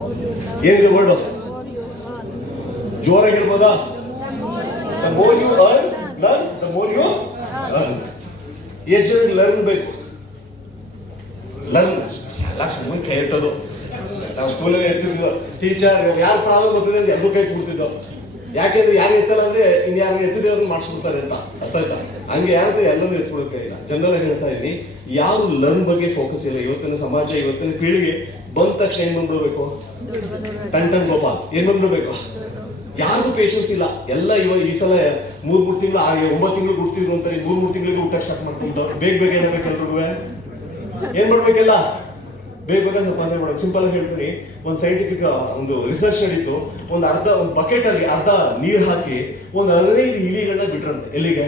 ಏನಿದೆ ವರ್ಡ್? ಜೋರಾಗಿ ಹೇಳ್ಬೋದಾ? The more you learn, the more you earn. ಎಷ್ಟು ಜನ ಲರ್ನ್ ಬೇಕು? ಲರ್ನ್ ಎಲ್ಲ ಸುಮ್ಮನೆ ಕೈ ಎತ್ತೋದು. ನಾವು ಸ್ಕೂಲಲ್ಲಿ ಹೇಳ್ತಿದ್ವಿ, ಟೀಚರ್ ಯಾರು ಪ್ರಾಬ್ಲಮ್ ಬರ್ತದೆ ಅಂತ ಎಲ್ಲರೂ ಕೈ ಕೊಡ್ತಿದ್ದೋ. ಯಾಕೆಂದ್ರೆ ಯಾರು ಎತ್ತಲ್ಲ ಅಂದ್ರೆ ಇನ್ನು ಯಾರು ಎತ್ತಿದೆ ಅವ್ರನ್ನ ಮಾಡಿಸ್ಬಿಡ್ತಾರೆ ಅಂತ. ಅರ್ಥ ಆಯ್ತಾ? ಹಂಗೆ ಯಾರು ಎಲ್ಲರೂ ಎತ್ಕೊಡೋಕೆ ಇಲ್ಲ. ಜನರಲ್ ಆಗಿ ಹೇಳ್ತಾ ಇದ್ದೀನಿ, ಯಾರು ಲರ್ನ್ ಬಗ್ಗೆ ಫೋಕಸ್ ಇಲ್ಲ. ಇವತ್ತಿನ ಸಮಾಜ, ಇವತ್ತಿನ ಪೀಳಿಗೆ ಬಂದ ತಕ್ಷಣ ಏನ್ ಬಂದ್ಬಿಡ್ಬೇಕು? ಟನ್ ಗೋಪಾಲ್ ಏನ್ ಬಂದ್ಬಿಡ್ಬೇಕು? ಯಾರಿಗೂ ಪೇಷನ್ಸ್ ಇಲ್ಲ. ಎಲ್ಲ ಈ ಸಲ 3 ತಿಂಗಳು 9 ತಿಂಗಳು ಹುಡ್ತಿದ್ರು ಅಂತಾರೆ. 3 ತಿಂಗಳಿಗೆ ಊಟ ಸ್ಟಾರ್ಟ್ ಮಾಡ್ಕೊಂಡ್ರು. ಬೇಗ ಏನಾಗಬೇಕು ಎಲ್ರಿಗೂ? ಏನ್ ಮಾಡ್ಬೇಕೆಲ್ಲ ಬೇಗ ಸಂಪಾದನೆ ಮಾಡೋದು. ಸಿಂಪಲ್ ಆಗಿ ಹೇಳ್ತೀನಿ, ಒಂದು ಸೈಂಟಿಫಿಕ್ ಒಂದು ರಿಸರ್ಚ್ ನಡೀತು. ಒಂದು ಬಕೆಟ್ ಅಲ್ಲಿ ಅರ್ಧ ನೀರ್ ಹಾಕಿ 15 ಇಲಿಗಳನ್ನ ಬಿಟ್ರಂತೆ. ಎಲ್ಲಿಗೆ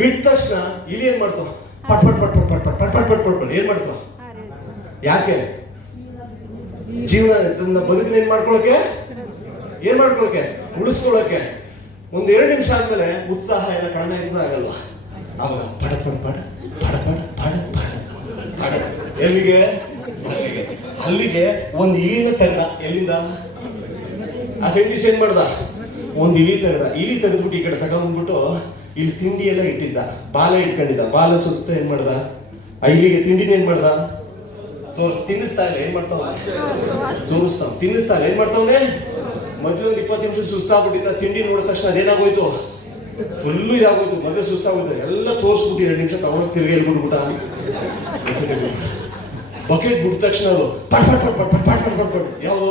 ಬಿಟ್ಟ ತಕ್ಷಣ ಇಲಿ ಏನ್ ಮಾಡ್ತಾವ? ಪಟ್ ಪಟ್ ಪಟ್ ಪಟ್ ಪಟ್ ಪಟ್ ಪಟ್ ಪಟ್ ಪಟ್ ಪಟ್ ಏನ್ ಮಾಡ್ತಾವ? ಯಾಕೆ? ಜೀವನ ಬದುಕಿನ ಏನ್ ಮಾಡ್ಕೊಳಕ್ಕೆ ಉಳಿಸ್ಕೊಳಕ್ಕೆ. 1-2 ನಿಮಿಷ ಆದ್ಮೇಲೆ ಉತ್ಸಾಹ ಎಲ್ಲ ಕಡಿಮೆ ಆಗಲ್ವಾ? ಅವಾಗ ಪಡ ಪಡ ಪಡ ಪಡ ಪಡ ಪಡ ಪಡ ಎಲ್ಲಿಗೆ? ಅಲ್ಲಿಗೆ ಒಂದು ಇಲಿನ ತೆಗೆದ. ಎಲ್ಲಿಂದ? ಆ ಸೈಂಟಿಸ್ಟ್ ಏನ್ ಮಾಡ್ದ? ಒಂದು ಇಲಿ ತೆಗೆದ್ಬಿಟ್ಟು ಈ ಕಡೆ ತಗೊಂಡ್ಬಿಟ್ಟು ಇಲ್ಲಿ ತಿಂಡಿ ಎಲ್ಲ ಇಟ್ಟಿದ್ದ. ಬಾಲ ಇಟ್ಕೊಂಡಿದ್ದ. ಬಾಲ ಸುತ್ತ ಏನ್ ಮಾಡ್ದ? ಆ ಇಲಿಗೆ ತಿಂಡಿನ ಏನ್ ಮಾಡ್ದ? ತಿನ್ನಿಸ್ತಾ ಇಲ್ಲ. ಏನ್ ಮಾಡ್ತಾವ? ತೋರಿಸ್ತಾವ. ತಿನ್ನಿಸ್ತಾ ಇಲ್ಲ. ಏನ್ ಮಾಡ್ತಾವನೆ? ಮದುವೆ 20 ನಿಮಿಷ ಸುಸ್ತಾಗ್ಬಿಟ್ಟಿದ್ದ. ತಿಂಡಿ ನೋಡಿದ ತಕ್ಷಣ ಅದೇನಾಗೋಯ್ತು? ಫುಲ್ಲು ಇದಾಗೋಯ್ತು. ಮದುವೆ ಸುಸ್ತಾಗೋಯ್ತು. ಎಲ್ಲ ತೋರಿಸ್ಬಿಟ್ಟು 2 ನಿಮಿಷ ತಗೊಂಡು ತಿರುಗಿ ಎಲ್ಬಿಟ್ಬಿಟ್ಟ. ಬಕೆಟ್ ಬಿಟ್ಟ ತಕ್ಷಣ ಅದು ಪಟ್ ಪಟ್ ಪಟ್ ಪಟ್ ಪಟ್ ಪಟ್ ಪಟ್ ಪಟ್. ಯಾವುದು?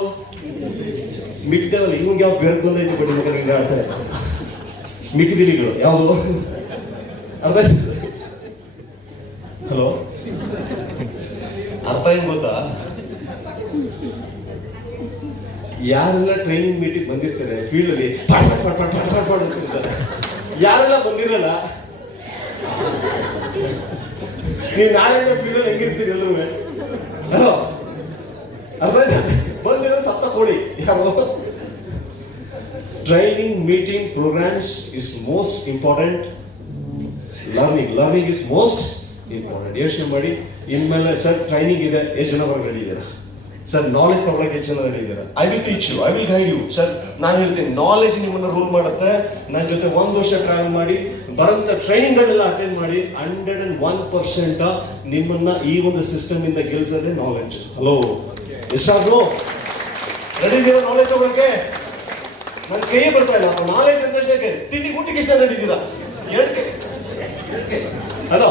ಮಿಕ್ಕಿದವಲ್ಲ. ಇವಾಗ ಯಾವ ಬೇರೆ ಬಂದೈತೆ ಬಡಿ ಮಗ ಹಿಂಗೆ ಆಡ್ತಾರೆ. ಮಿಕ್ಕಿದಿಲಿಗಳು ಯಾವುದು? ಅರ್ಥ? ಹಲೋ, ಅರ್ಥ ಏನ್ ಗೊತ್ತಾ? ಯಾರೆಲ್ಲ ಟ್ರೈನಿಂಗ್ ಮೀಟಿಂಗ್ ಬಂದಿರ್ತಾರೆ ಫೀಲ್ಡ್ ಅಲ್ಲಿ ಯಾರೆಲ್ಲ ಬಂದಿರಲ್ಲ, ನೀವು ನಾಳೆಯಿಂದ ಫೀಲ್ಡ್ ಅಲ್ಲಿ ಹೆಂಗಿರ್ತೀರಿ ಎಲ್ಲರೂ? ಹಲೋ, ಅರ್ಥ ಬಂದಿರೋ ಸತ್ತ ಕೋಳಿ ಯಾರು? Training meeting programmes is most important. Learning is most important. ಯೋಚನೆ ಮಾಡಿ. ಇನ್ಮೇಲೆ ಸರ್ ಟ್ರೈನಿಂಗ್ ಇದೆ, ಎಷ್ಟು ಜನ ಹೊರಗೆ ರೆಡಿ ಇದ್ದೀರಾ? ಸರ್ ನಾಲೆಜ್ ತಗೊಳಕ್ಕೆ ಎಷ್ಟು ಜನ ರೆಡಿ ಇದ್ದೀರಾ? I will teach you, I will guide you. Sir ನಾನು ಹೇಳ್ತೀನಿ, ನಾಲೆಜ್ ನಿಮ್ಮನ್ನ ರೂಲ್ ಮಾಡುತ್ತೆ. ನನ್ನ ಜೊತೆ 1 ವರ್ಷ ಟ್ರಾವೆಲ್ ಮಾಡಿ ಬರಂತ ಟ್ರೈನಿಂಗ್ ಗಳನ್ನೆಲ್ಲ ಅಟೆಂಡ್ ಮಾಡಿ 101% ನಿಮ್ಮನ್ನ ಈ ಒಂದು ಸಿಸ್ಟಮ್ ಇಂದ ಗೆಲ್ಸೋದೇ ನಾಲೆಜ್. ಹಲೋ, ಎಷ್ಟಾದ್ರು ರೆಡಿ ಇದೀರಾ ನಾಲೆಜ್ ತಗೊಳಕ್ಕೆ? ನನ್ನ ಕೈ ಬರ್ತಾ ಇಲ್ಲ. ನಾಲೆಜ್ ಅಂತ ತಿಂಡಿ ಊಟಕ್ಕೆ ಇಷ್ಟ ನಡೀತೀರಾ? 2 ಹಲೋ